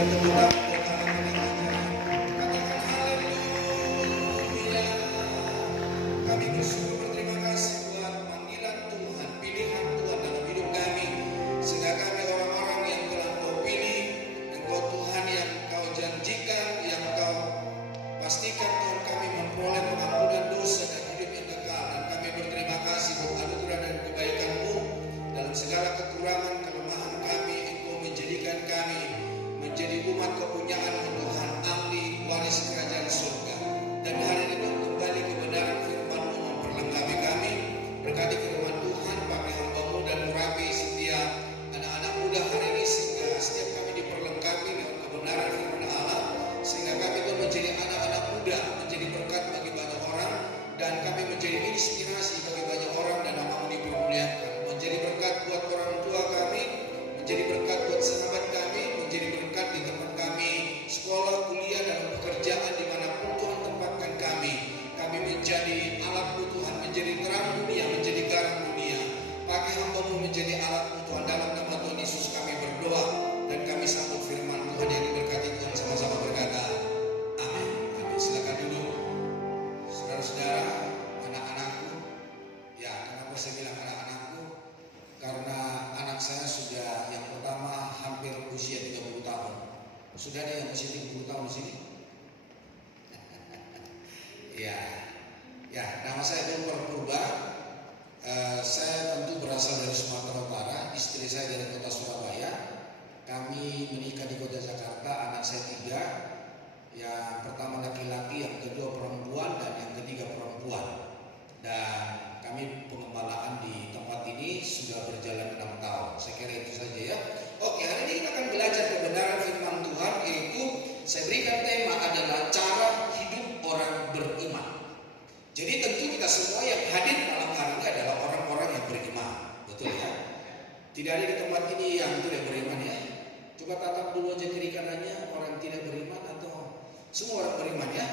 bertemu tangan bersama katakan haleluya. Kami bersyukur berterima kasih buat panggilan Tuhan, pilihan Tuhan dalam hidup kami, sehingga kami orang-orang yang telah Kau pilih, Engkau Tuhan yang Kau janjikan, yang Kau pastikan Tuhan kami memperoleh pengampunan dosa dan hidup yang kekal. Dan kami berterima kasih buat anugerah dan kebaikan-Mu dalam segala kekurangan kelemahan kami. Engkau menjadikan kami menjadi umat kepunyaan-Mu Tuhan, ahli waris kerajaan surga. Dan hari ini Tuhan kembali kebenaran firman-Mu memperlengkapi kami. Berkati firman Tuhan pakai hamba-Mu dan urapi setiap anak-anak muda hari ini, sehingga setiap kami diperlengkapi dengan kebenaran firman Allah, sehingga kami itu menjadi anak-anak muda, menjadi berkat bagi banyak orang, dan kami menjadi inspirasi bagi banyak orang, dan nama-Mu dipermuliakan. Menjadi berkat buat orang tua kami, menjadi berkat buat sahabat kami, menjadi berkat di tempat kami sekolah, kuliah, dan pekerjaan dimanapun Tuhan tempatkan kami. Kami menjadi alat-Mu Tuhan, menjadi terang dunia, menjadi garam dunia. Pakai hamba-Mu menjadi alat-Mu Tuhan. Dalam nama Tuhan Yesus kami berdoa, dan kami sambut firman Tuhan yang diberkati. Tuhan sama-sama berkata amin. Amin. Silakan duduk saudara-saudara, anak-anakku. Ya, kenapa saya bilang anak-anakku? Karena anak saya sudah yang pertama hampir usia 30 tahun. Sudah ada yang usia 30 tahun di sini? Ya, nama saya Dr. Purba. Saya tentu berasal dari Sumatera Utara. Istri saya dari kota Surabaya. Kami menikah di kota Jakarta. Anak saya 3. Yang pertama laki-laki, yang kedua perempuan, dan yang ketiga perempuan. Dan kami pengembalaan di tempat ini sudah berjalan 6 tahun. Saya kira itu saja ya. Oke, hari ini kita akan belajar kebenaran firman Tuhan, yaitu saya berikan tema adalah cara hidup orang beriman. Jadi tentu kita semua yang hadir malam hari ini adalah orang-orang yang beriman. Betul ya? Tidak ada di tempat ini yang tidak beriman ya. Coba tatap dulu aja kiri kanannya, orang tidak beriman atau semua orang beriman ya.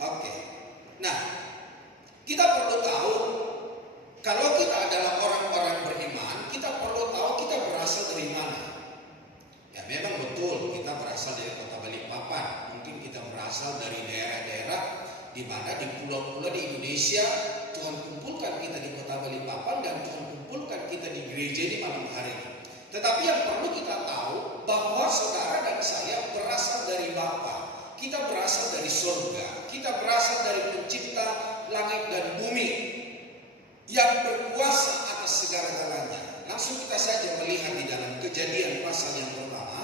Oke. Nah, kita perlu tahu, kalau kita adalah orang-orang beriman, kita perlu tahu kita berasal dari mana. Ya memang betul kita berasal dari kota Balikpapan. Mungkin kita berasal dari daerah-daerah di mana di pulau-pulau di Indonesia. Tuhan kumpulkan kita di kota Balikpapan, dan Tuhan kumpulkan kita di gereja di malam hari ini. Tetapi yang perlu kita tahu bahwa saudara dan saya berasal dari Bapa. Kita berasal dari surga. Kita berasal dari pencipta langit dan bumi yang berkuasa atas segala-galanya. Langsung kita saja melihat di dalam Kejadian pasal yang pertama.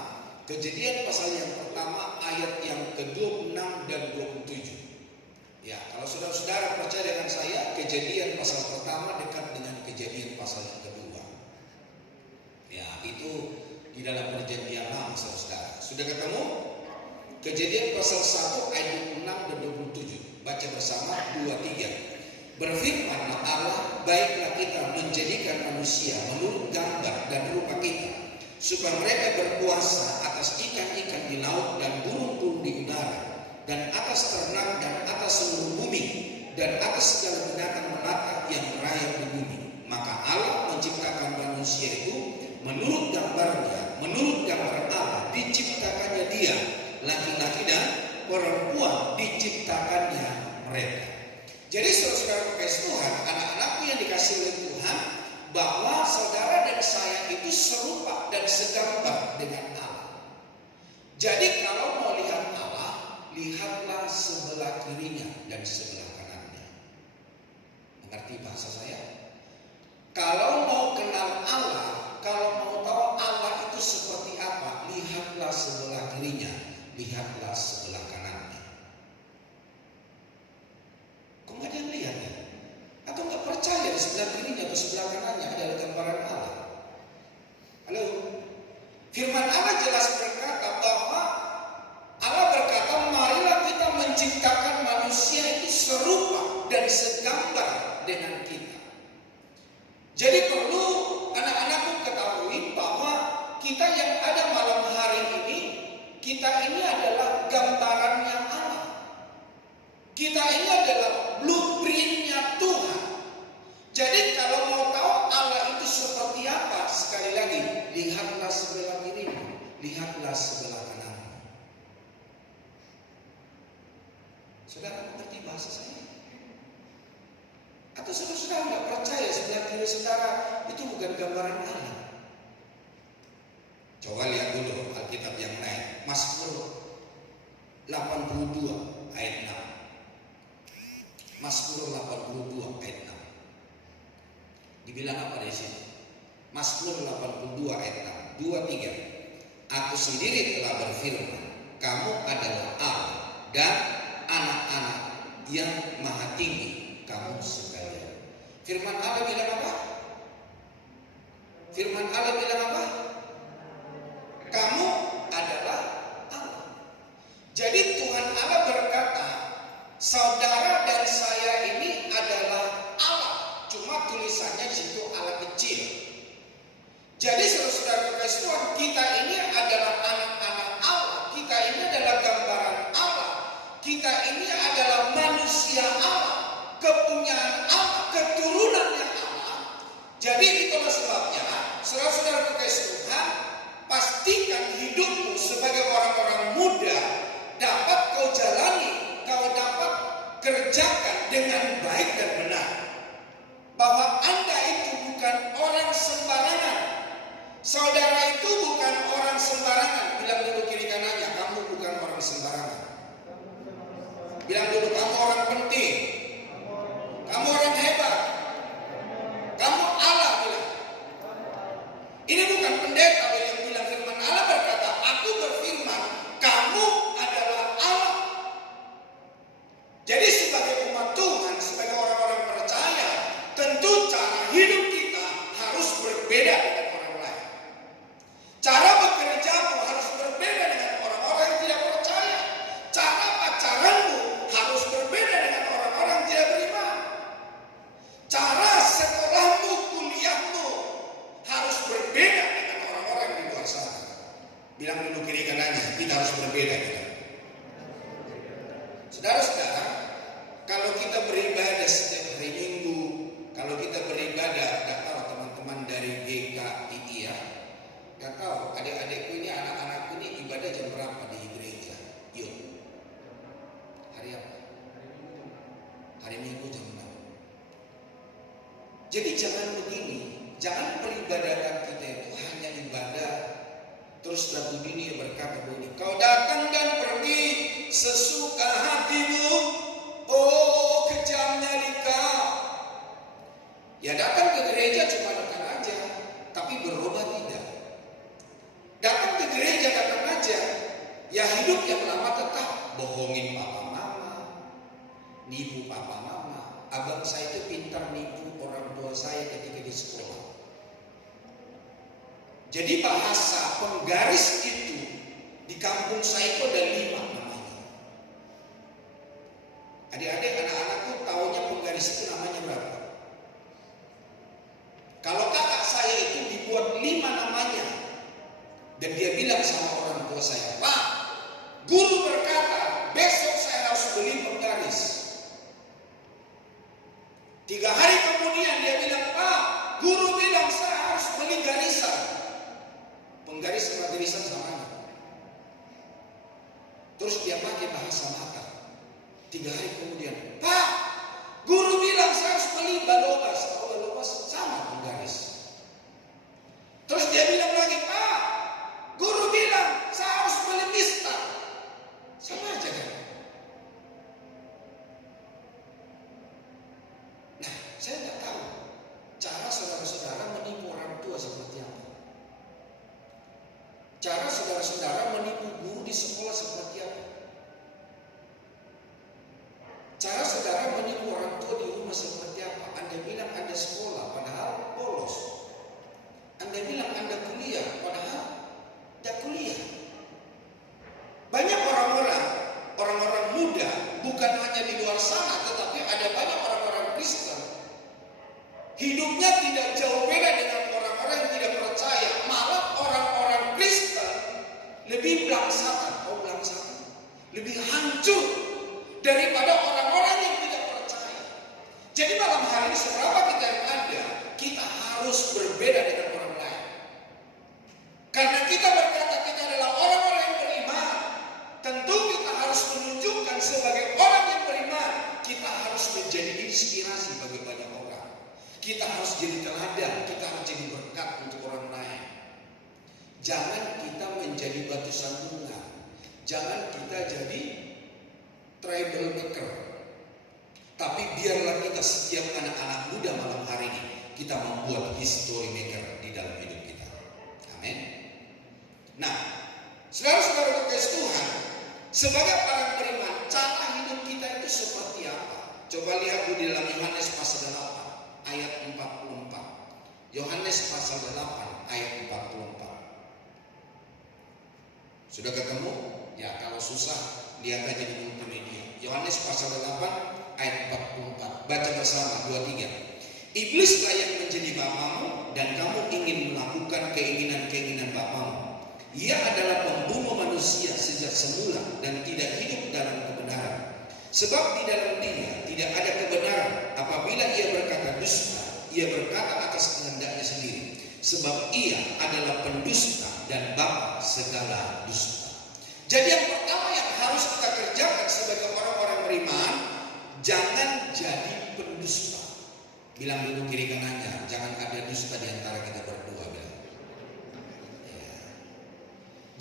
Kejadian pasal yang pertama ayat yang ke-26 dan 27. Ya, kalau saudara-saudara percaya dengan saya, Kejadian pasal pertama dekat dengan Kejadian pasal yang kedua. Ya, itu di dalam perjanjian lama, saudara. Sudah ketemu? Kejadian pasal 1 ayat 26 dan 27. Baca bersama 2-3. Berfirmanlah Allah, baiklah kita menjadikan manusia menurut gambar dan rupa kita, supaya mereka berkuasa atas ikan-ikan di laut dan burung-burung di udara, dan atas ternak dan atas seluruh bumi, dan atas segala binatang melata yang merayap di bumi. Maka Allah menciptakan manusia itu menurut gambarnya, menurut gambar Allah diciptakannya dia, laki-laki dan perempuan diciptakannya mereka. Jadi saudara-saudara kasih Tuhan, anak-anakku yang dikasih oleh Tuhan, bahwa saudara dan saya itu serupa dan segambar dengan Allah. Jadi kalau mau lihat Allah, lihatlah sebelah kirinya dan sebelah kanannya. Mengerti bahasa saya? Kalau mau kenal Allah, kalau mau tahu Allah itu seperti apa, lihatlah sebelah kirinya, lihatlah sebelah kanannya. Kok nggak ada yang lihat ya? Atau nggak percaya di sebelah kirinya atau sebelah kanannya adalah gambaran Allah? Halo? Firman Allah jelas berkata bahwa Allah berkata, marilah kita menciptakan manusia itu serupa dan segambar dengan kita. Jadi perlu anak-anakku ketahui bahwa kita yang ada malam hari ini, kita ini adalah gambarannya Allah. Kita ini adalah blueprintnya Tuhan. Jadi kalau mau tahu Allah itu seperti apa, sekali lagi, lihatlah sebelah kiri, lihatlah sebelah kanan. 82 ayat 6. Mazmur 82 ayat 6. Dibilang apa di sini? Mazmur 82 ayat 6. 2, 3. Aku sendiri telah berfirman, kamu adalah Allah dan anak-anak yang maha tinggi kamu sekalian. Firman Allah bilang apa? Firman Allah bilang apa? Kamu adalah Allah. Jadi Tuhan Allah berkata, saudara dan saya ini adalah Allah. Cuma tulisannya di situ Allah kecil. Jadi saudara-saudara kasih Tuhan, kita ini adalah anak-anak Allah. Kita ini adalah gambaran Allah. Kita ini adalah manusia Allah, kepunyaan Allah, keturunannya Allah. Jadi itulah sebabnya, saudara-saudara kasih Tuhan, pastikan hidupmu sebagai orang-orang muda dapat kau jalani, kau dapat kerjakan dengan baik dan benar. Bahwa Anda itu bukan orang sembarangan. Saudara itu bukan orang sembarangan. Bilang dulu kiri kanannya, kamu bukan orang sembarangan. Bilang dulu, kamu orang penting. Kamu orang hebat. Kamu Allah bilang. Ini bukan pendeta yang bilang, firman Allah berkata, aku berfirman, kamu adalah Allah. Jadi sebagai umat Tuhan, sebagai orang-orang percaya, tentu cara hidup kita harus berbeda dengan orang lain. Cara bekerjamu harus berbeda dengan orang-orang yang tidak percaya. Cara pacaranmu harus berbeda dengan orang-orang yang tidak beriman. Cara sekolahmu, kuliahmu harus berbeda dengan orang-orang di luar sana. Bilang dulu kiri kanannya, kita harus berbeda. Saudara-saudara, kalau kita beribadah setiap hari Minggu, kalau kita beribadah, gak tahu teman-teman dari GKI ya, gak tahu adik-adikku ini, anak-anakku ini ibadah jam berapa di gereja? Yuk, hari apa? Hari Minggu jam 6. Jadi jangan begini, jangan peribadatan kita itu hanya ibadah. Terus lagu ini berkata begini, kau datang dan pergi sesuka hatimu, oh kejamnya dikau. Ya datang ke gereja cuma datang aja, tapi berubah tidak. Datang ke gereja datang aja, ya hidup yang lama tetap bohongin papa mama, nipu papa mama. Abang saya itu pintar nipu orang tua saya ketika di sekolah. Jadi bahasa penggaris itu di kampung saya itu ada 5 namanya. Adik-adik, anak-anakku tahunya penggaris itu namanya berapa? Kalau kakak saya itu dibuat 5 namanya, dan dia bilang sama orang tua saya, Pak, guru berkata besok saya harus beli penggaris. 3 hari kemudian dia bilang, Pak, guru bilang saya harus beli garisan. Penggaris sama garisan sama. Terus dia pakai bahasa mata. 3 hari kemudian, Pak, guru bilang saya harus beli balobas. Tahu balobas? Sama penggaris. Terus dia bilang lagi, Pak, guru bilang saya harus beli pista. Sama aja kan? Nah, saya tidak tahu cara saudara-saudara menipu orang tua seperti apa. Cara saudara-saudara menipu guru di sekolah seperti apa? Cara saudara menipu orang tua di rumah seperti apa? Anda bilang Anda sekolah, padahal bolos. Anda bilang Anda kuliah, padahal tidak kuliah. Banyak orang-orang muda, bukan hanya di luar sana, tetapi ada banyak orang-orang Kristen. Hidupnya tidak jauh beda dengan orang-orang yang tidak percaya. Malah orang-orang Kristen lebih belangsakan, lebih hancur daripada orang-orang yang tidak percaya. Jadi malam hari ini seberapa kita yang ada, kita harus berbeda dengan orang lain. Karena kita berkata kita adalah orang-orang yang beriman, tentu kita harus menunjukkan sebagai orang yang beriman, kita harus menjadi inspirasi bagi banyak orang. Kita harus jadi teladan, kita harus jadi berkat untuk orang lain. Jangan kita menjadi batu sandungan. Jangan kita jadi troublemaker. Tapi biarlah kita setiap anak-anak muda malam hari ini kita membuat history maker di dalam hidup kita. Amin. Nah, saudara-saudara kasih Tuhan, sebagai orang beriman, cara hidup kita itu seperti apa? Coba lihat di dalam Yohanes pasal 8 ayat 44. Yohanes pasal 8 ayat 44. Sudah ketemu? Ya, kalau susah lihat aja di multimedia. Yohanes pasal 8 ayat 44. Baca bersama 2-3. Iblislah yang menjadi bapamu dan kamu ingin melakukan keinginan-keinginan bapamu. Ia adalah pembunuh manusia sejak semula dan tidak hidup dalam kebenaran. Sebab di dalam dia tidak ada kebenaran. Apabila ia berkata dusta, ia berkata atas kehendaknya sendiri. Sebab ia adalah pendusta dan bapa segala dusta. Jadi yang pertama yang harus kita kerjakan sebagai orang-orang beriman, jangan jadi pendusta. Bilang dulu kiri kanannya, jangan ada dusta di antara kita berdua. Bilang. Ya.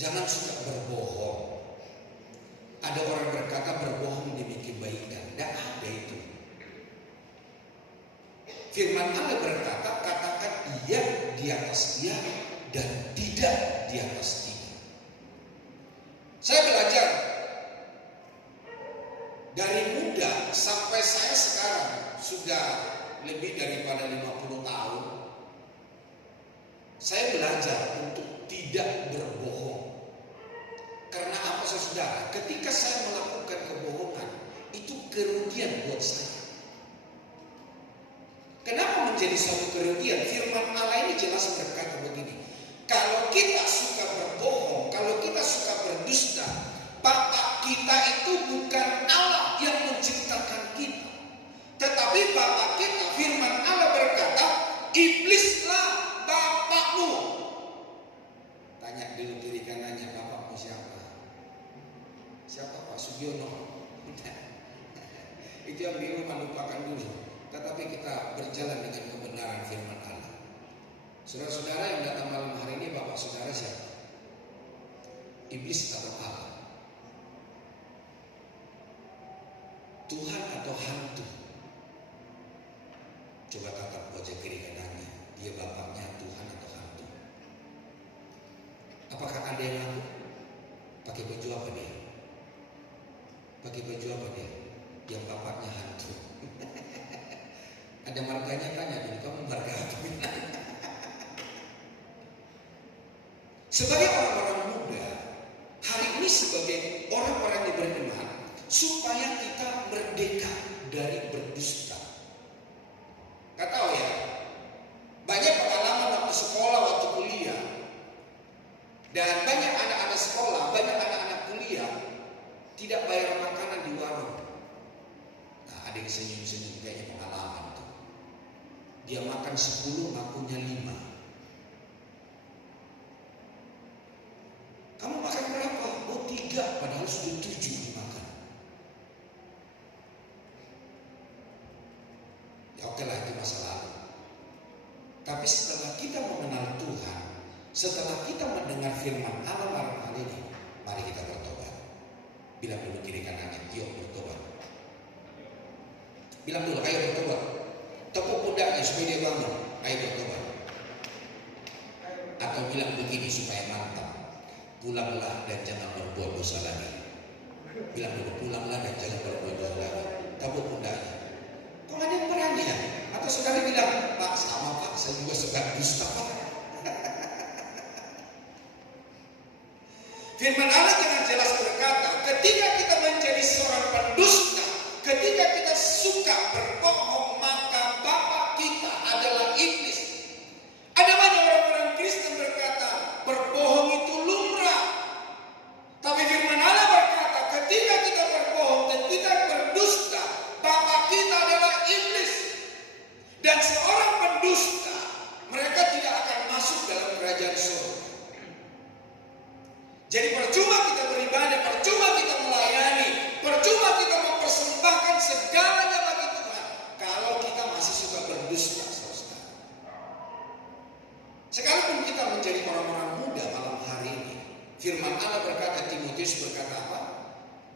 Jangan suka berbohong. Ada orang berkata berbohong demi kebaikan. Tidak ada itu. Firman Allah berkata, katakan iya di atas iya dan tidak di atas tidak. Saya belajar dari muda sampai saya sekarang sudah lebih daripada 50 tahun. Saya belajar untuk tidak berbohong. Karena apa saudara? Ketika saya melakukan kebohongan, itu kerugian buat saya. Kenapa menjadi suatu kerugian? Firman Allah ini jelas berkata begini. Kalau kita suka berbohong, kalau kita suka berdusta, Bapa kita itu bukan Allah yang menciptakan kita. Tetapi Bapa kita, firman Allah berkata, iblislah bapakmu. Tanya dulu kiri kanannya, bapakmu siapa? Siapa Pak Sugiono? Itu yang bingung, lupakan dulu. Tetapi kita berjalan dengan kebenaran firman Allah. Saudara-saudara yang datang malam hari ini, bapak saudara siapa? Iblis atau Allah? Tuhan atau hantu? Coba tatap wajah kiri kanannya. Dia bapaknya Tuhan atau hantu? Apakah ada yang ngaku? Pakai baju apa dia? Pakai baju apa dia? Yang bapaknya hantu. Ada marganya, tanya dulu, kamu marga apa? Sebagai orang-orang muda, hari ini sebagai orang-orang yang beriman, supaya kita merdeka dari berdusta. Gak tahu ya, banyak pengalaman waktu sekolah, waktu kuliah, dan banyak anak-anak sekolah, banyak anak-anak kuliah tidak bayar makanan di warung. Nah, ada yang senyum-senyum kayaknya pengalaman tuh. Dia makan 10, ngakunya 5. Kamu makan berapa? Oh 3, padahal sudah 7 dimakan. Ya oke lah, itu masa lalu. Tapi setelah kita mengenal Tuhan, setelah kita mendengar firman Allah malam hari ini, mari kita bertobat. Bilang dulu kiri kanannya, yuk bertobat. Bilang dulu, ayo bertobat. Tepuk pundaknya supaya dia bangun, ayo bertobat. Atau bilang begini supaya mantap, pulanglah dan jangan berbuat dosa lagi. Bilang dulu, pulanglah dan jangan berbuat dosa lagi. Tepuk pundaknya. Kok ada yang berani ya? Atau saudara bilang, Pak sama Pak, saya juga suka dusta Pak. Firman Allah dengan jelas berkata, ketika kita menjadi seorang pendusta, ketika kita suka berbohong, maka bapa kita adalah iblis. Ada banyak orang-orang Kristen berkata, berbohong itu lumrah. Tapi firman Allah berkata, ketika kita berbohong dan kita berdusta, bapa kita adalah iblis. Dan seorang pendusta, mereka tidak akan masuk dalam kerajaan surga. Jadi percuma kita beribadah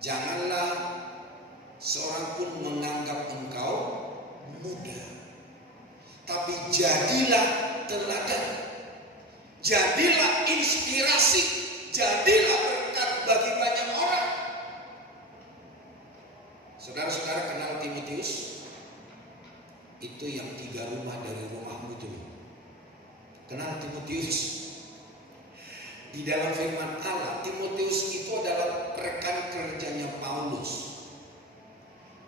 janganlah seorang pun menganggap engkau muda, tapi jadilah teladan, jadilah inspirasi, jadilah berkat bagi banyak orang. Saudara-saudara kenal Timotius? Itu yang 3 rumah dari rumahmu itu. Kenal Timotius? Di dalam firman Allah, Timotius itu adalah rekan kerjanya Paulus.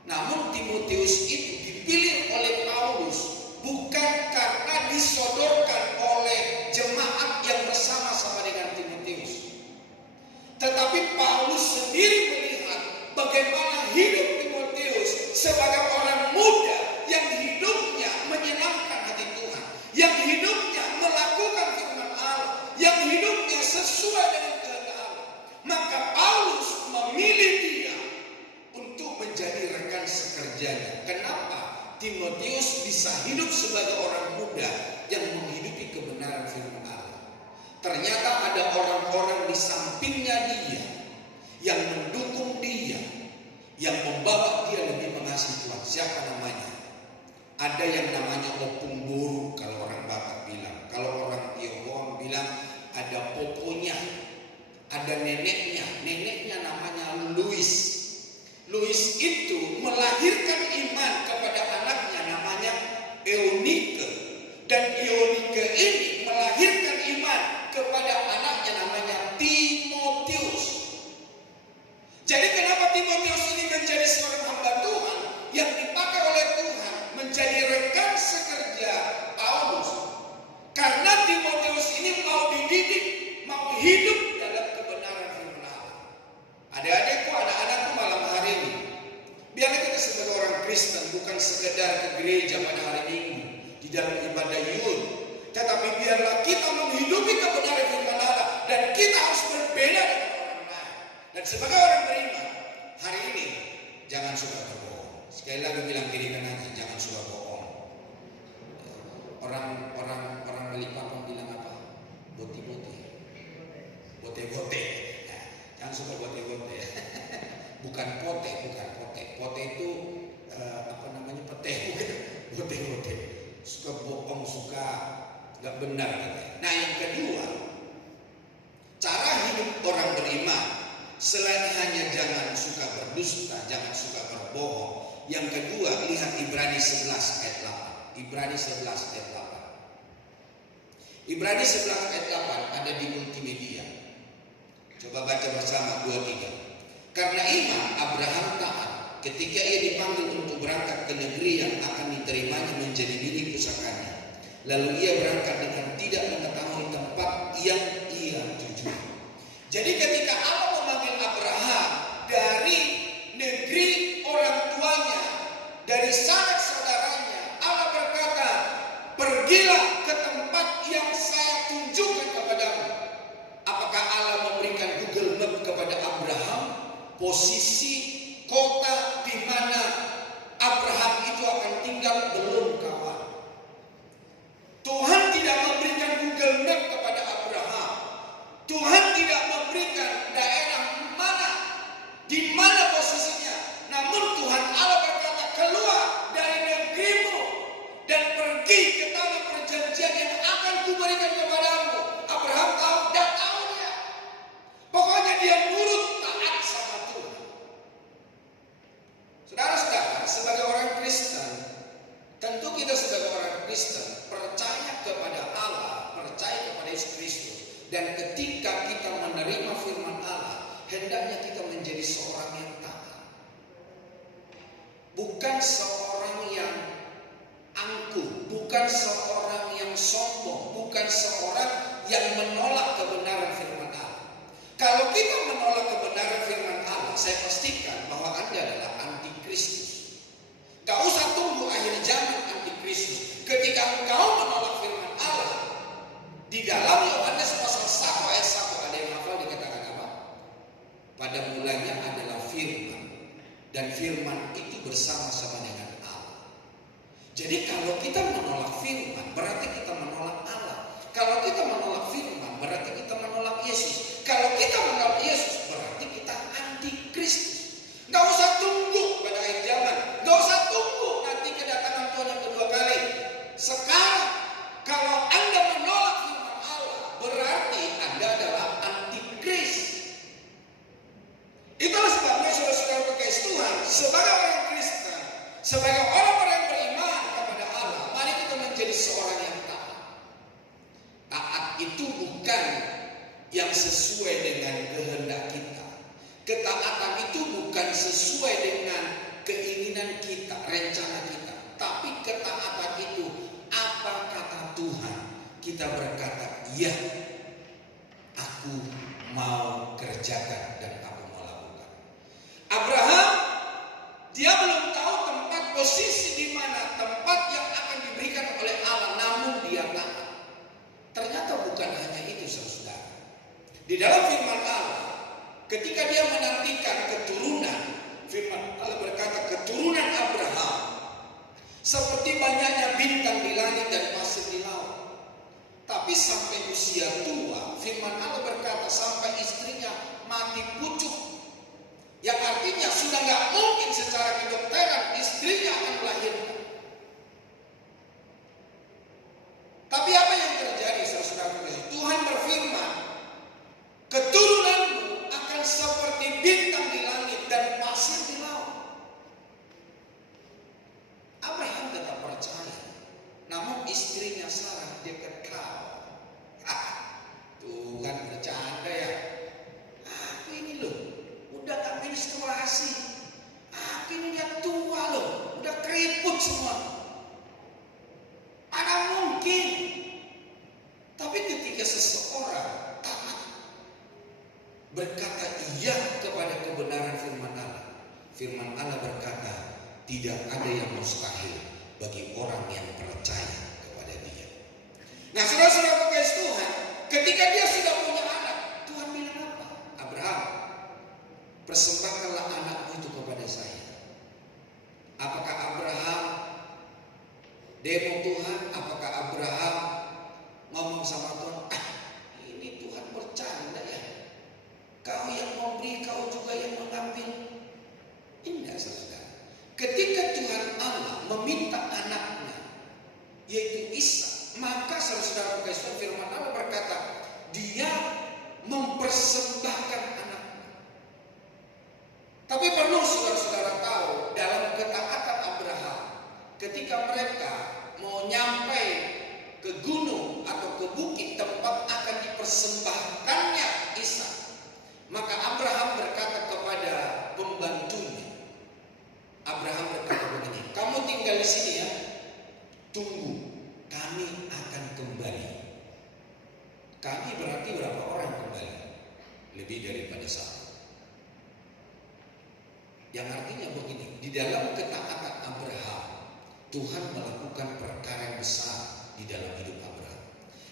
Namun Timotius itu dipilih oleh Paulus bukan karena disodorkan oleh jemaat yang bersama-sama dengan Timotius, tetapi Paulus sendiri melihat bagaimana hidup Timotius sebagai orang muda yang hidupnya menyenangkan hati Tuhan, yang hidupnya melakukan firman Allah, yang hidupnya sesuai dengan kehendak Allah. Maka Paulus memilih dia untuk menjadi rekan sekerjanya. Kenapa? Timotius bisa hidup sebagai orang muda yang menghidupi kebenaran firman Allah. Ternyata ada orang-orang di sampingnya dia yang mendukung dia, yang membawa dia lebih mengasihi Tuhan. Siapa namanya? Ada yang namanya opung boru kalau orang Batak bilang. Kalau orang Tionghoa bilang ada poponya, ada neneknya. Neneknya namanya Louis. Louis itu melahirkan iman kepada anaknya namanya Eunike. Dan Eunike ini melahirkan iman kepada anaknya namanya Timotius. Jadi kenapa Timotius ini menjadi seorang hamba Tuhan yang dipakai oleh Tuhan menjadi rekan sekerja Paulus? Karena Timotius ini mau dididik, mau hidup dalam kebenaran firman Allah. Adik-adikku, anak-anakku malam hari ini, biarlah kita sebagai orang Kristen bukan sekedar ke gereja pada hari Minggu di dalam ibadah Yud, tetapi biarlah kita menghidupi kebenaran firman Allah dan kita harus berbeda dengan orang lain. Dan sebagai orang beriman, hari ini jangan suka berbohong. Sekali lagi bilang diri aja, jangan suka bohong. Orang Balikpapan bilang apa? Bote-bote. Bote-bote. Nah, jangan suka bote-bote. Bukan pote. Pote itu peteh. Bote-bote. Suka bohong, suka gak benar. Nah, yang kedua, cara hidup orang beriman selain hanya jangan suka berdusta, jangan suka berbohong. Yang kedua, lihat Ibrani 11 ayat 8. Ibrani 11 ayat 8. Ibrani 11 ayat 8 ada di multimedia. Coba baca bersama 2-3. Karena iman Abraham taat ketika ia dipanggil untuk berangkat ke negeri yang akan diterimanya menjadi milik pusakanya. Lalu ia berangkat dengan tidak mengetahui tempat yang ia tuju. Jadi ketika Allah memanggil Abraham dari negeri orang tuanya, dari sanak saudaranya, Allah berkata, pergilah ke tempat yang saya tunjukkan kepadamu. Apakah Allah memberikan Google Map kepada Abraham posisi kota di mana Abraham itu akan tinggal? Belum, kawan. Tuhan tidak memberikan Google Map kepada Abraham. Tuhan tidak memberikan daerah mana, di mana posisinya. Namun Tuhan Allah berkata, keluar dari negerimu dan pergi ke tanah perjanjian yang akan kuberikan kepadamu. Abraham tahu, dan tahu dia. Pokoknya dia nurut, taat sama Tuhan. Saudara-saudara, sebagai orang Kristen, tentu kita sebagai orang Kristen percaya kepada Allah, percaya kepada Yesus Kristus. Dan ketika kita menerima firman Allah, hendaknya kita menjadi seorang yang taat. Bukan seorang yang angkuh, bukan seorang yang sombong, bukan seorang yang menolak kebenaran firman Allah. Kalau kita menolak kebenaran firman Allah, saya pastikan bahwa Anda adalah antikristus. Gak usah tunggu akhir zaman antikristus. Ketika engkau menolak firman Allah, di dalam Yohanes pasal 1 ayat 1 ada yang hafal, dikatakan apa? Pada mulanya adalah firman, dan firman itu bersama-sama dengan Allah. Jadi kalau kita menolak firman, berarti kita menolak Allah. Kalau kita menolak firman, berarti kita menolak Yesus. Kalau kita menolak Yesus, berarti kita antikristus. Tuhan, sebagai orang Kristen, sebagai orang-orang yang beriman kepada Allah, mari kita menjadi seorang yang taat. Taat itu bukan yang sesuai dengan kehendak kita. Ketaatan itu bukan sesuai dengan keinginan kita, rencana kita. Tapi ketaatan itu apa kata Tuhan. Kita berkata, iya, aku mau kerjakan dan aku mau lakukan. Abraham, dia belum tahu tempat posisi di mana tempat yang akan diberikan oleh Allah, namun dia taat. Ternyata bukan hanya itu, saudara. Di dalam firman Allah, ketika dia menantikan keturunan, firman Allah berkata, keturunan Abraham seperti banyaknya bintang di langit dan pasir di laut. Tapi sampai usia tua, firman Allah berkata, sampai istrinya mati pucuk. Yang artinya sudah gak mungkin secara kedokteran istrinya akan melahirkan. Tapi apa yang terjadi, saudara-saudara? Tuhan berfirman, keturunanmu akan seperti bintang di langit dan pasir di laut. Abraham tetap percaya, namun istrinya Sarah dia kekal. Tuhan bercanda ya. Aku ini loh, udah gak menstruasi. Aku ini dia tua loh, udah keriput semua. Mana mungkin? Tapi ketika seseorang taat, berkata iya kepada kebenaran firman Allah berkata, tidak ada yang mustahil bagi orang yang percaya kepada dia. Nah, saudara-saudara kekasih Tuhan, ketika dia sudah punya anak, Tuhan bilang apa? Abraham, persembahkanlah anakmu itu kepada saya. Apakah Abraham demo Tuhan? Apakah Abraham ngomong sama Tuhan, ini Tuhan bercanda ya? Kau yang memberi, kau juga yang mengambil. Tidak, saudara. Ketika Tuhan Allah meminta anaknya, yaitu Ishak, maka saudara-saudara kekasih firman Allah berkata, dia mempersembahkan anaknya. Tapi perlu saudara-saudara tahu, dalam ketaatan Abraham, ketika mereka mau nyampe ke gunung atau ke bukit tempat akan dipersembahkannya Ishak, maka Abraham berkata kepada pembantunya, Abraham berkata begini, kamu tinggal di sini ya, tunggu, kami akan kembali. Kami berarti berapa orang kembali? Lebih daripada satu. Yang artinya begini, di dalam ketaatan Abraham, Tuhan melakukan perkara yang besar di dalam hidup Abraham.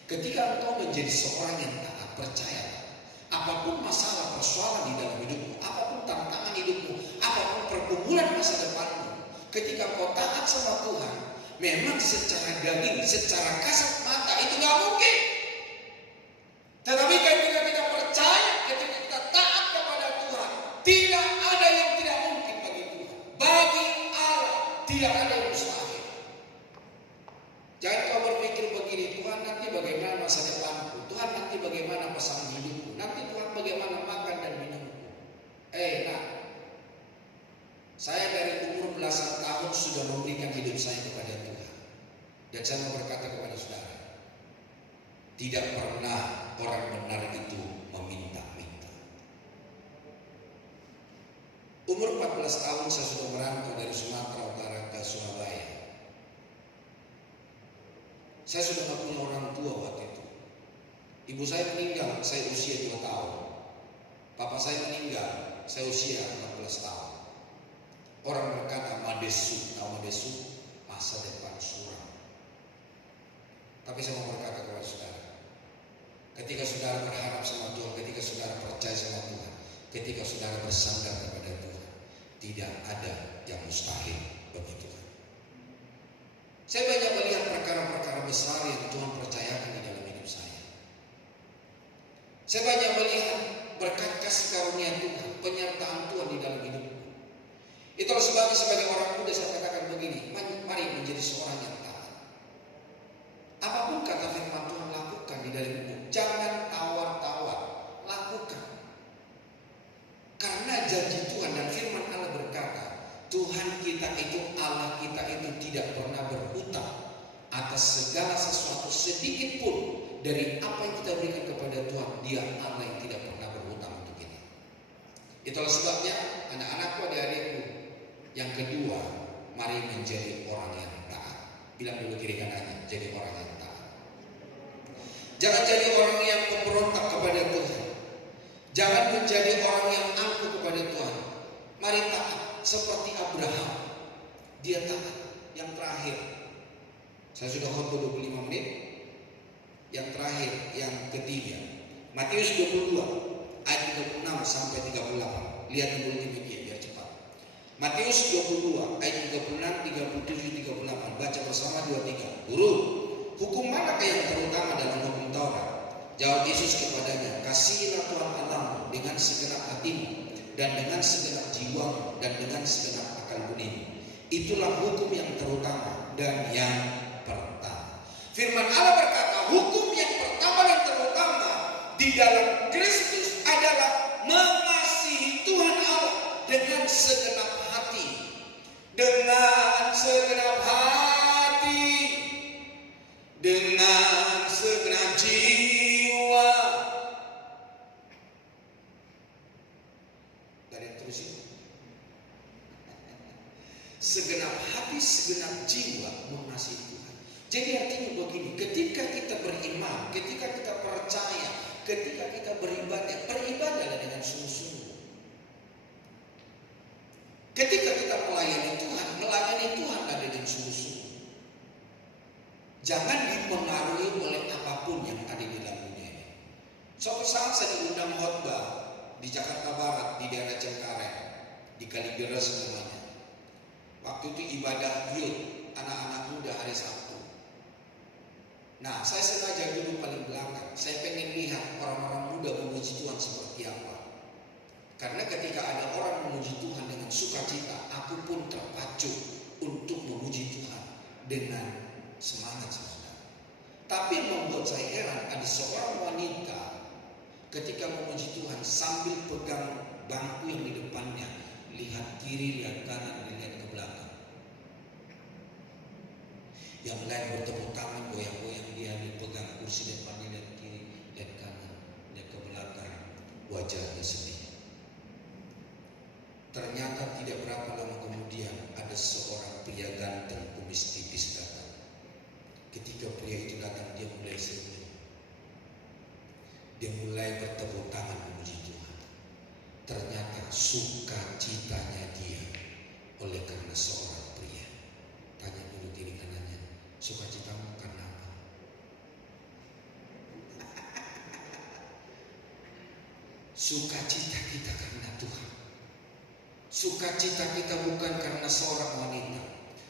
Ketika engkau menjadi seorang yang taat, percaya, apapun masalah persoalan di dalam hidupmu, apapun tantangan hidupmu, apapun pergumulan masa depanmu, ketika kau taat sama Tuhan, memang secara daging, secara kasat mata itu gak mungkin. Tetapi ketika kita percaya, ketika kita taat kepada Tuhan, tidak ada yang tidak mungkin bagi Tuhan. Bagi Allah tidak ada yang mustahil. Jangan kau berpikir begini, Tuhan nanti bagaimana masa depanku, Tuhan nanti bagaimana pasangan hidupku, nanti Tuhan bagaimana makan dan minumku. Nah, saya dari umur belasan tahun sudah memberikan hidup saya kepada Tuhan. Dan saya mau berkata kepada saudara, tidak pernah orang benar itu meminta-minta. Umur 14 tahun saya sudah merantau dari Sumatera Utara ke Surabaya. Saya sudah gak punya orang tua waktu itu. Ibu saya meninggal, saya usia 2 tahun. Papa saya meninggal, saya usia 16 tahun. Orang berkata Madesu, tahu Madesu? Masa depan suram. Tapi saya mau berkata kepada saudara, ketika saudara berharap sama Tuhan, ketika saudara percaya sama Tuhan, ketika saudara bersandar kepada Tuhan, tidak ada yang mustahil bagi Tuhan. Saya banyak melihat perkara-perkara besar yang Tuhan percayakan di dalam hidup saya. Saya banyak melihat berkat kasih karunia Tuhan, penyertaan Tuhan di dalam hidupku. Itulah sebabnya sebagai orang muda saya katakan begini, mari menjadi seorang yang taat. Apapun kata firman Tuhan lakukan di dalam hidup, jangan tawar-tawar, lakukan. Karena janji Tuhan dan firman Allah berkata, Tuhan kita itu, Allah kita itu tidak pernah berhutang atas segala sesuatu sedikit pun dari apa yang kita berikan kepada Tuhan. Dia Allah yang tidak pernah berhutang untuk kita. Itulah sebabnya anak-anakku, adik-adikku, yang kedua, mari menjadi orang yang taat. Bilang dulu kiri kanannya, jadi orang yang taat. Jangan jadi orang yang memberontak kepada Tuhan. Jangan menjadi orang yang angkuh kepada Tuhan. Mari taat seperti Abraham. Dia taat. Yang terakhir, saya sudah khotbah 25 menit. Yang terakhir, yang ketiga, Matius 22 ayat 36 sampai 38. Lihat di multimedia biar cepat. Matius 22 ayat 36, 37, 38. Baca bersama 2-3. Guru, hukum manakah yang terutama dalam hukum Taurat? Jawab Yesus kepadanya, kasihilah Tuhan Allahmu dengan segenap hatimu dan dengan segenap jiwamu dan dengan segenap akal budimu. Itulah hukum yang terutama dan yang pertama. Firman Allah berkata, hukum yang pertama dan terutama di dalam Kristus adalah mengasihi Tuhan Allah dengan segenap hati, dengan segenap hati, dengan segenap jiwa. Gak ada yang terusin. Segenap hati, segenap jiwa mengasihi Tuhan. Jadi artinya begini, ketika kita beriman, ketika kita percaya, ketika kita beribadah, beribadahlah dengan sungguh-sungguh. Ketika kita melayani Tuhan dengan sungguh-sungguh. Jangan dipengaruhi oleh apapun yang ada di dalam dunia ini. Suatu saat saya diundang khotbah di Jakarta Barat, di daerah Cengkareng, di Kalideres namanya. Waktu itu ibadah Yud, anak-anak muda hari Sabtu. Nah, saya sengaja duduk paling belakang. Saya pengen lihat orang-orang muda memuji Tuhan seperti apa. Karena ketika ada orang memuji Tuhan dengan sukacita, aku pun terpacu untuk memuji Tuhan dengan semangat, saudara. Tapi yang membuat saya heran, ada seorang wanita ketika memuji Tuhan sambil pegang bangku yang di depannya, lihat kiri, lihat kanan, lihat ke belakang. Yang lain bertepuk tangan, goyang-goyang, dia pegang kursi depannya, lihat kiri, lihat kanan, lihat ke belakang, wajahnya sedih. Ternyata tidak berapa lama kemudian ada seorang pria ganteng kumis tipis datang. Ketika pria itu datang, dia mulai senyum. Dia mulai bertepuk tangan memuji Tuhan. Ternyata sukacitanya dia oleh karena seorang pria. Tanya dulu diri kanannya, sukacitamu karena apa? Sukacita kita karena Tuhan. Sukacita kita bukan karena seorang wanita.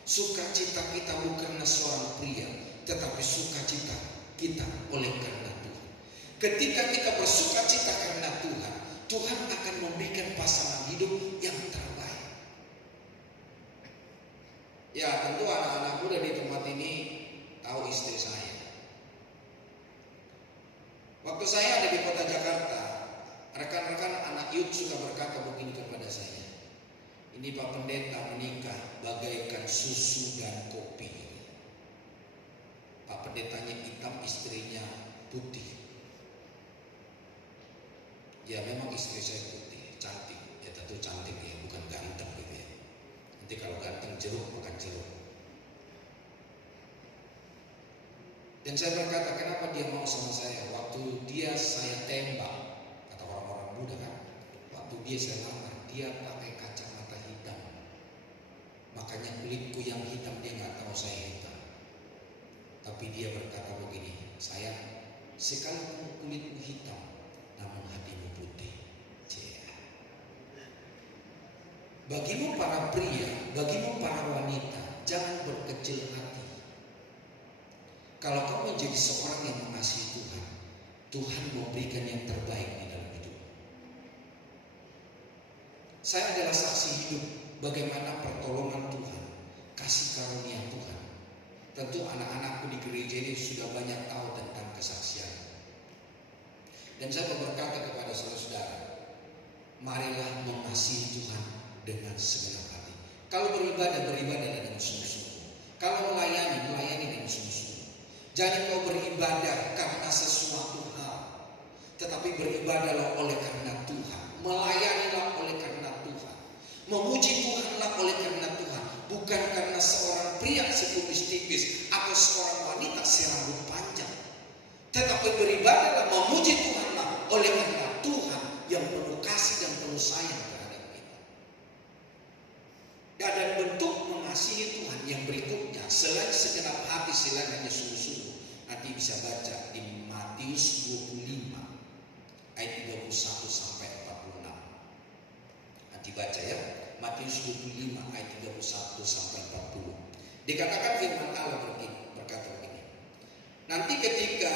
Sukacita kita bukan karena seorang pria, tetapi sukacita kita oleh karena Tuhan. Ketika kita bersukacita karena Tuhan, Tuhan akan memberikan pasangan hidup yang terbaik. Ya, tentu anak-anak muda di tempat ini tahu istri saya. Waktu saya ada di kota Jakarta, rekan-rekan anak youth suka berkata begini kepada saya, ini Pak Pendeta menikah bagaikan susu dan kopi. Pak Pendetanya hitam, istrinya putih. Ya memang istri saya putih, cantik. Ya tentu cantik ya, bukan ganteng gitu ya. Nanti kalau ganteng jeruk makan jeruk. Dan saya berkata, kenapa dia mau sama saya? Waktu dia saya tembak, kata orang-orang muda kan, waktu dia saya lamar, dia pakai kacamata hitam. Makanya kulitku yang hitam, dia nggak tahu saya hitam. Tapi dia berkata begini, sayang, sekalipun kulitmu hitam, namun hatimu putih. Bagimu para pria, bagimu para wanita, jangan berkecil hati. Kalau kamu menjadi seorang yang mengasihi Tuhan, Tuhan memberikan yang terbaik di dalam hidup. Saya adalah saksi hidup bagaimana pertolongan Tuhan, kasih karunia Tuhan. Tentu anak-anakku di gereja ini sudah banyak tahu tentang kesaksian. Dan saya berkata kepada saudara-saudara, marilah mengasihi Tuhan dengan segenap hati. Kalau beribadah dengan sungguh-sungguh. Kalau melayani dengan sungguh-sungguh. Jangan kau beribadah karena sesuatu hal, tetapi beribadahlah oleh karena Tuhan. Melayanilah oleh karena Tuhan. Memuji Tuhanlah oleh karena Tuhan. Bukan karena seorang pria sekumis tipis atau seorang wanita serambut panjang. Tetapi beribadahlah, memuji Tuhanlah oleh karena Tuhan yang penuh kasih dan penuh sayang terhadap kita. Dan bentuk mengasihi Tuhan yang berikutnya, selain segenap hati, selain hanya sungguh-sungguh, nanti bisa baca di Matius 25 ayat 31 sampai 46. Nanti baca ya, Matius 25 ayat 31 sampai 40. Dikatakan firman Allah berkata begini. Nanti ketika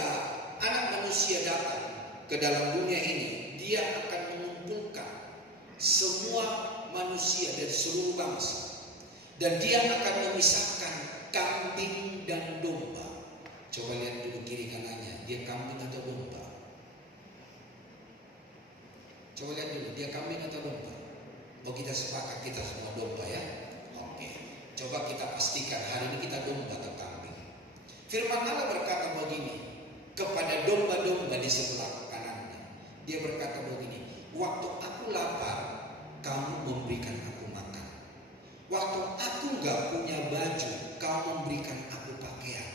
anak manusia datang ke dalam dunia ini, dia akan mengumpulkan semua manusia dari seluruh bangsa, dan dia akan memisahkan kambing dan domba. Coba lihat dulu kiri kanannya, dia kambing atau domba? Coba lihat dulu, dia kambing atau domba? Oh, kita sepakat kita semua domba ya. Oke, coba kita pastikan hari ini kita domba atau kambing. Firman Allah berkata begini kepada domba-domba di sebelah kanannya. Dia berkata begini, waktu aku lapar, kamu memberikan aku makan. Waktu aku gak punya baju, kau memberikan aku pakaian.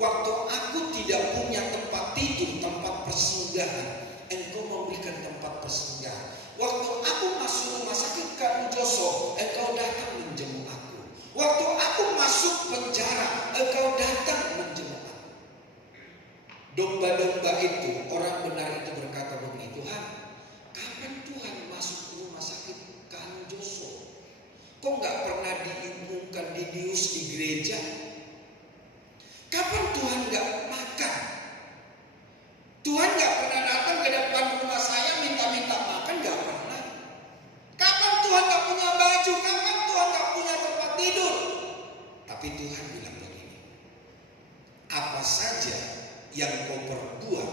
Waktu aku tidak punya tempat tidur, tempat persinggahan, engkau memberikan tempat persinggahan. Waktu aku masuk rumah sakit Kalijoso, engkau datang menjenguk aku. Waktu aku masuk penjara, engkau datang menjenguk aku. Domba-domba itu, orang benar itu berkata begini, Tuhan, kapan Tuhan masuk rumah sakit Kalijoso? Kok gak pernah diumumkan di news di gereja? Kapan Tuhan gak makan? Tuhan gak pernah datang ke depan rumah saya minta-minta makan, gak pernah. Kapan Tuhan gak punya baju? Kapan Tuhan gak punya tempat tidur? Tapi Tuhan bilang begini, apa saja yang kau perbuat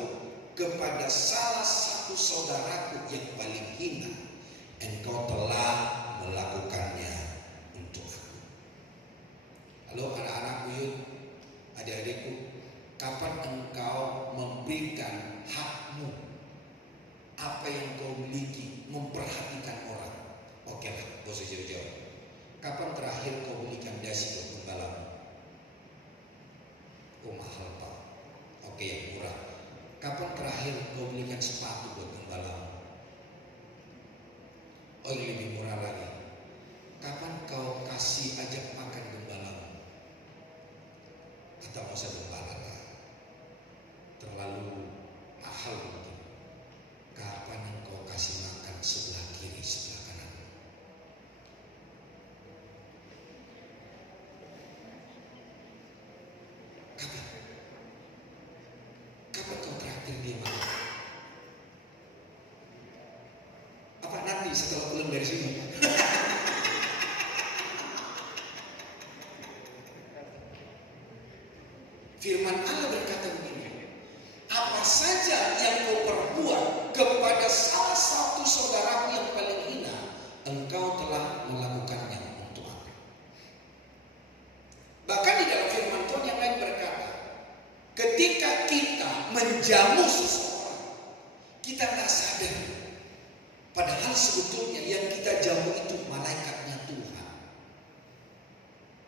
kepada salah satu saudaraku yang paling hina, engkau telah melakukannya untuk aku. Halo anak-anak buyut, adik-adikku, kapan engkau memberikan hakmu, apa yang kau miliki, memperhatikan orang? Oke lah, gak usah jauh-jauh. Kapan terakhir kau belikan dasi buat gembalamu? Oh mahal pak. Oke, yang murah. Kapan terakhir kau belikan sepatu buat gembalamu? Oh yang lebih murah lagi. Kapan kau kasih ajak makan gembalamu? Atau masa gembala lah, terlalu mahal mungkin. Kapan engkau kasih makan sebelah kiri, sebelah kanan? Kapan? Kapan kau terakhir dia makan? Apa nanti setelah pulang dari sini? Firman Allah berkata begini, apa saja yang kau perbuat kepada salah satu saudaramu yang paling hina, engkau telah melakukannya untuk aku. Bahkan di dalam firman Tuhan yang lain berkata, ketika kita menjamu seseorang, kita tak sadar, padahal sebetulnya yang kita jamu itu malaikatnya Tuhan.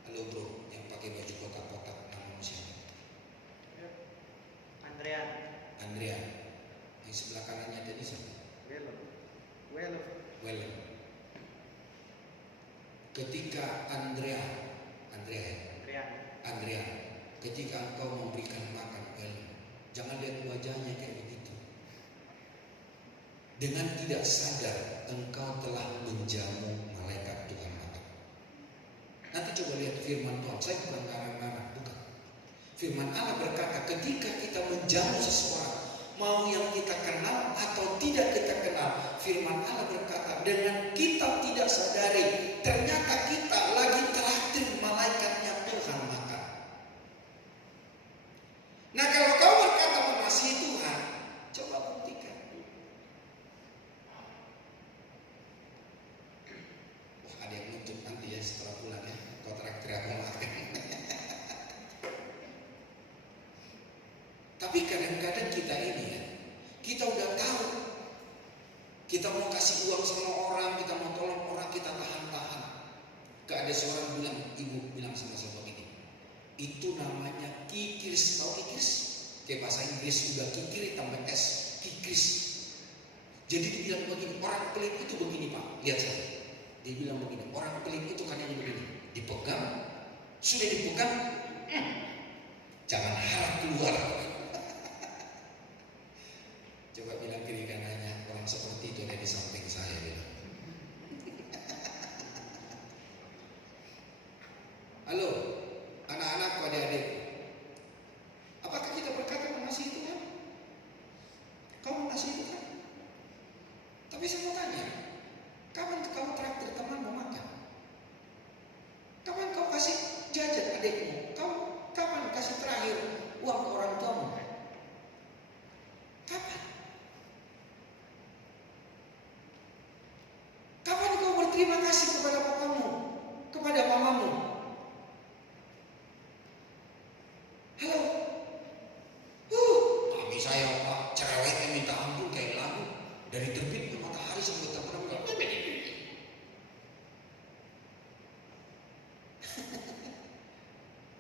Halo bro, yang pakai baju kotak-kotak, nama siapa? Andrea. Yang sebelah kanannya tadi siapa? Wellen. Ketika Andrea, ketika engkau memberikan makan Wellen, jangan lihat wajahnya kayak begitu. Dengan tidak sadar engkau telah menjamu malaikat Tuhan makan. Nanti coba lihat firman Tuhan, saya bukan ngarang-ngarang, bukan. Firman Allah berkata, ketika kita menjamu seseorang, mau yang kita kenal atau tidak kita kenal, firman Allah berkata, dengan kita tidak sadari, ternyata kita lagi traktir malaikatnya Tuhan makan. Nah kalau kau berkata mengasihi Tuhan, coba buktikan. Wah ada yang nuntut nanti ya setelah ada seorang ibu bilang sama saya begini, itu namanya kikris. Tahu kikris? Kayak bahasa Inggris udah kikir tambah S, kikris. Jadi dibilang begini, orang pelit itu begini Pak, lihat saya. Dia bilang begini, orang pelit itu kan yang begini, dipegang, sudah dipegang, jangan harap keluar. Coba bilang kiri kanannya, orang seperti itu ada di samping saya bilang. Halo, anak-anakku, adik-adik, apakah kita berkata mengasihi Tuhan? Kau mengasihi Tuhan? Tapi saya mau tanya, kapan kau traktir temanmu makan? Kapan kau kasih jajan adikmu? Kapan kasih terakhir uang ke orang tuamu? Kapan? Kapan kau berterima kasih kepada papamu, kepada mamamu? Halo? Mami saya Pak, cerewetnya minta ampun kayak lagu. Dari terbit ke matahari sampai terbenam.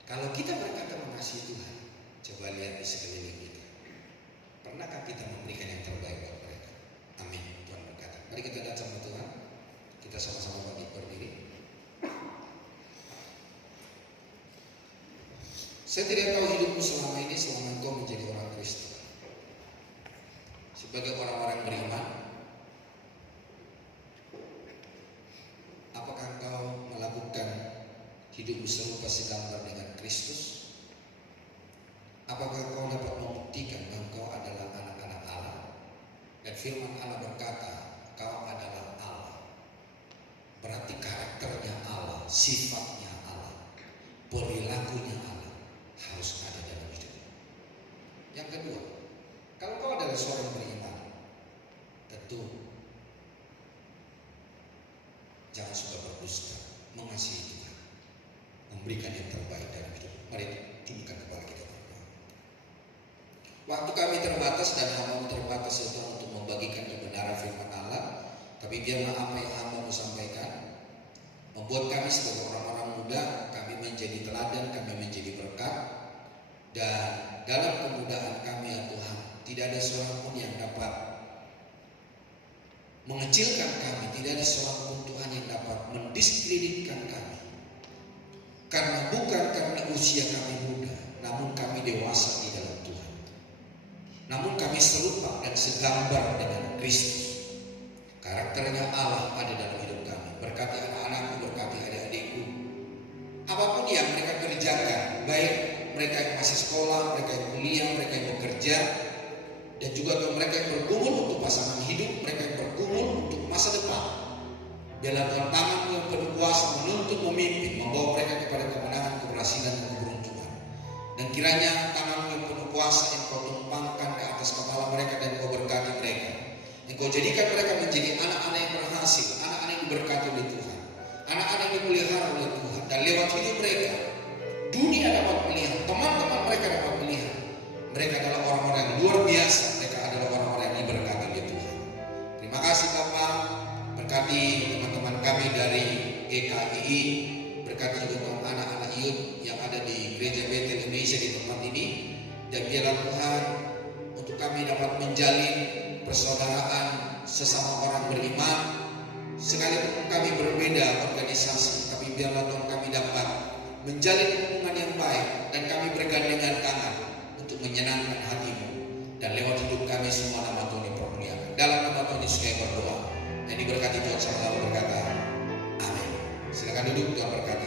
Kalau kita berkata mengasihi Tuhan, coba lihat di sekeliling kita. Pernahkah kita memberikan yang terbaik buat mereka? Amin. Tuhan berkata. Mari kita datang sama Tuhan. Kita sama-sama berdiri. Saya tidak tahu hidupmu selama ini, selama engkau menjadi orang Kristen. Sebagai orang-orang beriman, apakah engkau melakukan hidupmu serupa segambar dengan Kristus? Apakah kau dapat membuktikan bahwa kau adalah anak-anak Allah? Dan firman Allah berkata, kau adalah Allah. Berarti karakternya Allah, sifatnya Allah, perilakunya Allah harus ada dalam hidupmu. Yang kedua, kalau kau adalah seorang beriman, tentu jangan suka berdusta, mengasihi Tuhan, memberikan yang terbaik dalam hidup. Mari tundukkan kepala kita. Waktu kami terbatas dan hamba terbatas itu untuk membagikan kebenaran firman Allah, tapi biarlah apa yang hamba sampaikan membuat kami sebagai orang-orang muda, kami menjadi teladan, kami menjadi berkat, dan dalam kemudahan kami ya Tuhan, tidak ada seorang pun yang dapat mengecilkan kami, tidak ada seorang pun Tuhan yang dapat mendiskreditkan kami. Karena bukan karena usia kami muda, namun kami dewasa di dalam Tuhan. Namun kami serupa dan segambar dengan Kristus. Karakternya Allah ada dalam hidup kami. Berkati anak-anakku, berkati adik-adikku. Apapun yang mereka kerjakan, baik mereka yang masih sekolah, mereka yang kuliah, mereka yang bekerja, dan juga mereka yang bergumul untuk pasangan hidup, mereka yang bergumul untuk masa depan. Biarlah Tuhan tanganmu yang penuh kuasa menuntut, memimpin, membawa mereka kepada kemenangan, keberhasilan, dan keberuntungan. Dan kiranya tanganmu yang penuh kuasa yang kau tumpangkan ke atas kepala mereka dan kau berkati mereka. Yang kau jadikan mereka menjadi anak-anak yang berhasil, anak-anak yang diberkati oleh Tuhan, anak-anak yang dipelihara oleh Tuhan. Dan lewat hidup mereka, dunia dapat melihat, teman-teman mereka dapat melihat, mereka adalah orang-orang yang luar biasa, mereka adalah orang-orang yang diberkati oleh Tuhan. Terima kasih Bapak, berkati teman-teman kami dari GKII, berkati juga anak-anak youth yang ada di Gereja Betel Indonesia di tempat ini. Dan biarlah Tuhan untuk kami dapat menjalin persaudaraan sesama orang beriman, sekalipun kami berbeda organisasi, tapi biarlah Tuhan kami dapat menjalin hubungan yang baik dan kami bergandengan tangan untuk menyenangkan hatimu. Dan lewat hidup kami semua nama Tuhan dipermuliakan. Dalam nama Tuhan Yesus kami berdoa dan diberkati Tuhan selalu berkata, amin. Silakan duduk, Tuhan berkati.